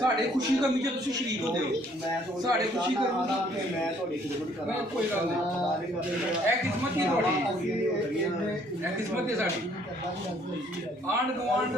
साढ़े खुशी कमी जो तुम शरीक होते हो साढ़े खुशी मैं कोई गल नहीं किस्मत ही थोड़ी किस्मत है साड़ी आंड गवांड